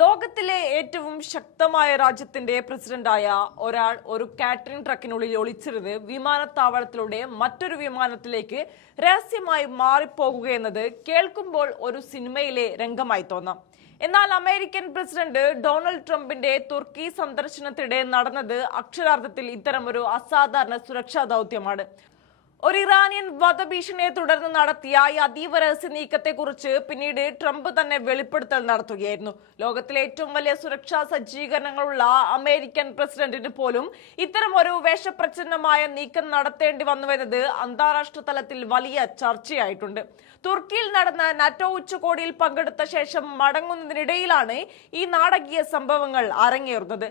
ലോകത്തിലെ ഏറ്റവും ശക്തമായ രാജ്യത്തിന്റെ പ്രസിഡന്റായ ഒരാൾ ഒരു കാറ്ററിംഗ് ട്രക്കിനുള്ളിൽ ഒളിച്ചിരുന്ന് വിമാനത്താവളത്തിലൂടെ മറ്റൊരു വിമാനത്തിലേക്ക് രഹസ്യമായി മാറിപ്പോകുകയെന്നത് കേൾക്കുമ്പോൾ ഒരു സിനിമയിലെ രംഗമായി തോന്നാം. എന്നാൽ അമേരിക്കൻ പ്രസിഡന്റ് ഡൊണാൾഡ് ട്രംപിന്റെ തുർക്കി സന്ദർശനത്തിനിടെ നടന്നത് അക്ഷരാർത്ഥത്തിൽ ഇത്തരമൊരു അസാധാരണ സുരക്ഷാ ദൗത്യമാണ്. ഒരു ഇറാനിയൻ വധഭീഷണിയെ തുടർന്ന് നടത്തിയ ഈ അതീവ രഹസ്യ നീക്കത്തെക്കുറിച്ച് പിന്നീട് ട്രംപ് തന്നെ വെളിപ്പെടുത്തൽ നടത്തുകയായിരുന്നു. ലോകത്തിലെ ഏറ്റവും വലിയ സുരക്ഷാ സജ്ജീകരണങ്ങളുള്ള അമേരിക്കൻ പ്രസിഡന്റിന് പോലും ഇത്തരം ഒരു വേഷപ്രച്ഛന്നമായ നീക്കം നടത്തേണ്ടി വന്നുവെന്നത് അന്താരാഷ്ട്ര തലത്തിൽ വലിയ ചർച്ചയായിട്ടുണ്ട്. തുർക്കിയിൽ നടന്ന നാറ്റോ ഉച്ചകോടിയിൽ പങ്കെടുത്ത ശേഷം മടങ്ങുന്നതിനിടയിലാണ് ഈ നാടകീയ സംഭവങ്ങൾ അരങ്ങേറുന്നത്.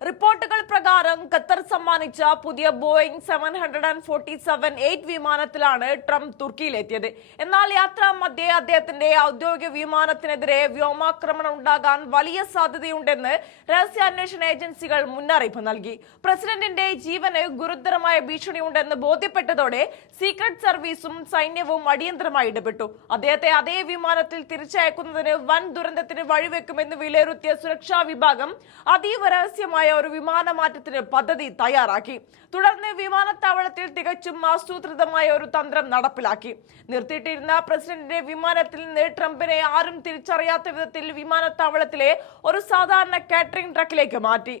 റിപ്പോർട്ടുകൾ പ്രകാരം ഖത്തർ സമ്മാനിച്ച പുതിയ ബോയിങ് 747-8 വിമാനത്തിലാണ് ട്രംപ് തുർക്കിയിലെത്തിയത്. എന്നാൽ യാത്രാ മധ്യേ അദ്ദേഹത്തിന്റെ ഔദ്യോഗിക വിമാനത്തിനെതിരെ വ്യോമാക്രമണം ഉണ്ടാകാൻ വലിയ സാധ്യതയുണ്ടെന്ന് രഹസ്യാന്വേഷണ ഏജൻസികൾ മുന്നറിയിപ്പ് നൽകി. പ്രസിഡന്റിന്റെ ജീവന് ഗുരുതരമായ ഭീഷണിയുണ്ടെന്ന് ബോധ്യപ്പെട്ടതോടെ സീക്രട്ട് സർവീസും സൈന്യവും അടിയന്തരമായി ഇടപെട്ടു. അദ്ദേഹത്തെ അതേ വിമാനത്തിൽ തിരിച്ചയക്കുന്നതിന് വൻ ദുരന്തത്തിന് വഴിവെക്കുമെന്ന് വിലയിരുത്തിയ സുരക്ഷാ വിഭാഗം അതീവ രഹസ്യമായ ഒരു വിമാനമാറ്റത്തിന് പദ്ധതി തയ്യാറാക്കി. തുടർന്ന് വിമാനത്താവളത്തിൽ തികച്ചും ആസൂത്രിതമായ ഒരു തന്ത്രം നടപ്പിലാക്കി. നിർത്തിയിട്ടിരുന്ന പ്രസിഡന്റിന്റെ വിമാനത്തിൽ നിന്ന് ട്രംപിനെ ആരും തിരിച്ചറിയാത്ത വിധത്തിൽ വിമാനത്താവളത്തിലെ ഒരു സാധാരണ കാറ്ററിംഗ് ട്രക്കിലേക്ക് മാറ്റി.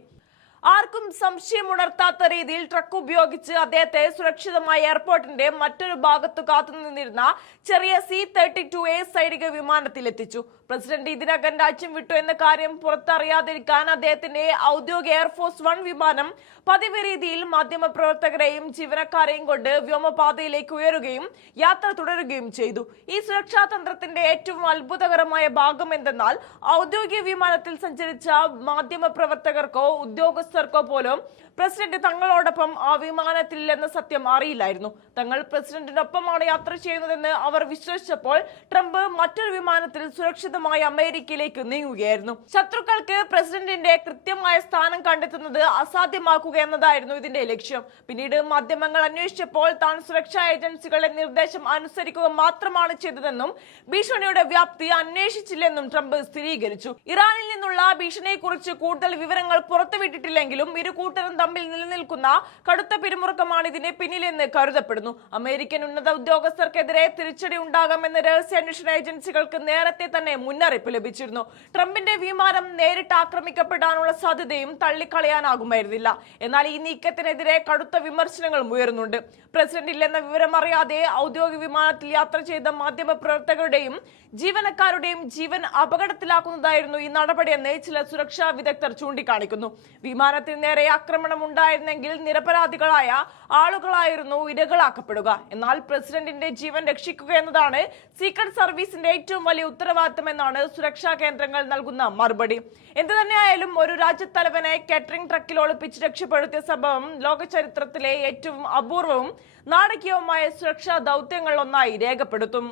ആർക്കും സംശയമുണർത്താത്ത രീതിയിൽ ട്രക്ക് ഉപയോഗിച്ച് അദ്ദേഹത്തെ സുരക്ഷിതമായി എയർപോർട്ടിന്റെ മറ്റൊരു ഭാഗത്തു കാത്തുനിന്നിരുന്ന ചെറിയ C-32A സൈനിക വിമാനത്തിലെത്തിച്ചു. പ്രസിഡന്റ് ഇതിനകം രാജ്യം വിട്ടു എന്ന കാര്യം പുറത്തറിയാതിരിക്കാൻ അദ്ദേഹത്തിന്റെ ഔദ്യോഗിക എയർഫോഴ്സ് 1 വിമാനം പതിവ് രീതിയിൽ മാധ്യമപ്രവർത്തകരെയും ജീവനക്കാരെയും കൊണ്ട് വ്യോമപാതയിലേക്ക് ഉയരുകയും യാത്ര തുടരുകയും ചെയ്തു. ഈ സുരക്ഷാ തന്ത്രത്തിന്റെ ഏറ്റവും അത്ഭുതകരമായ ഭാഗം എന്തെന്നാൽ ഔദ്യോഗിക വിമാനത്തിൽ സഞ്ചരിച്ച മാധ്യമപ്രവർത്തകർക്കോ ഉദ്യോഗസ്ഥർക്കോ പോലും പ്രസിഡന്റ് തങ്ങളോടൊപ്പം ആ വിമാനത്തിലെന്ന സത്യം അറിയില്ലായിരുന്നു. തങ്ങൾ പ്രസിഡന്റിനൊപ്പമാണ് യാത്ര ചെയ്യുന്നതെന്ന് അവർ വിശ്വസിച്ചപ്പോൾ ട്രംപ് മറ്റൊരു വിമാനത്തിൽ സുരക്ഷിതമായി അമേരിക്കയിലേക്ക് നീങ്ങുകയായിരുന്നു. ശത്രുക്കൾക്ക് പ്രസിഡന്റിന്റെ കൃത്യമായ സ്ഥാനം കണ്ടെത്തുന്നത് അസാധ്യമാക്കുക എന്നതായിരുന്നു ഇതിന്റെ ലക്ഷ്യം. പിന്നീട് മാധ്യമങ്ങൾ അന്വേഷിച്ചപ്പോൾ താൻ സുരക്ഷാ ഏജൻസികളുടെ നിർദ്ദേശം അനുസരിക്കുക മാത്രമാണ് ചെയ്തതെന്നും ഭീഷണിയുടെ വ്യാപ്തി അന്വേഷിച്ചില്ലെന്നും ട്രംപ് സ്ഥിരീകരിച്ചു. ഇറാനിൽ നിന്നുള്ള ഭീഷണിയെക്കുറിച്ച് കൂടുതൽ വിവരങ്ങൾ പുറത്തുവിട്ടിട്ടില്ലെങ്കിലും ഇരു കൂട്ടരും തമ്മിൽ നിലനിൽക്കുന്ന കടുത്ത പിരിമുറുക്കമാണ് ഇതിന് പിന്നിലെന്ന് കരുതപ്പെടുന്നു. അമേരിക്കൻ ഉന്നത ഉദ്യോഗസ്ഥർക്കെതിരെ തിരിച്ചടി ഉണ്ടാകാമെന്ന് രഹസ്യാന്വേഷണ ഏജൻസികൾക്ക് നേരത്തെ തന്നെ മുന്നറിയിപ്പ് ലഭിച്ചിരുന്നു. ട്രംപിന്റെ വിമാനം നേരിട്ട് ആക്രമിക്കപ്പെടാനുള്ള സാധ്യതയും തള്ളിക്കളയാനാകുമായിരുന്നില്ല. എന്നാൽ ഈ നീക്കത്തിനെതിരെ കടുത്ത വിമർശനങ്ങളും ഉയരുന്നുണ്ട്. പ്രസിഡന്റ് ഇല്ലെന്ന വിവരം അറിയാതെ ഔദ്യോഗിക വിമാനത്തിൽ യാത്ര ചെയ്ത മാധ്യമപ്രവർത്തകരുടെയും ജീവനക്കാരുടെയും ജീവൻ അപകടത്തിലാക്കുന്നതായിരുന്നു ഈ നടപടിയെന്ന് ചില സുരക്ഷാ വിദഗ്ധർ ചൂണ്ടിക്കാണിക്കുന്നു. വിമാനത്തിന് നേരെ ആക്രമണം ഉണ്ടായിരുന്നെങ്കിൽ നിരപരാധികളായ ആളുകളായിരുന്നു ഇരകളാക്കപ്പെടുക. എന്നാൽ പ്രസിഡന്റിന്റെ ജീവൻ രക്ഷിക്കുക എന്നതാണ് സീക്രട്ട് സർവീസിന്റെ ഏറ്റവും വലിയ ഉത്തരവാദിത്തമെന്നാണ് സുരക്ഷാ കേന്ദ്രങ്ങൾ നൽകുന്ന മറുപടി. എന്തു തന്നെയായാലും ഒരു രാജ്യത്തലവനെ കാറ്ററിംഗ് ട്രക്കിൽ ഒളിപ്പിച്ച് രക്ഷപ്പെടുത്തിയ സംഭവം ലോക ചരിത്രത്തിലെ ഏറ്റവും അപൂർവവും നാടകീയവുമായ സുരക്ഷാ ദൗത്യങ്ങളിലൊന്നായി രേഖപ്പെടുത്തും.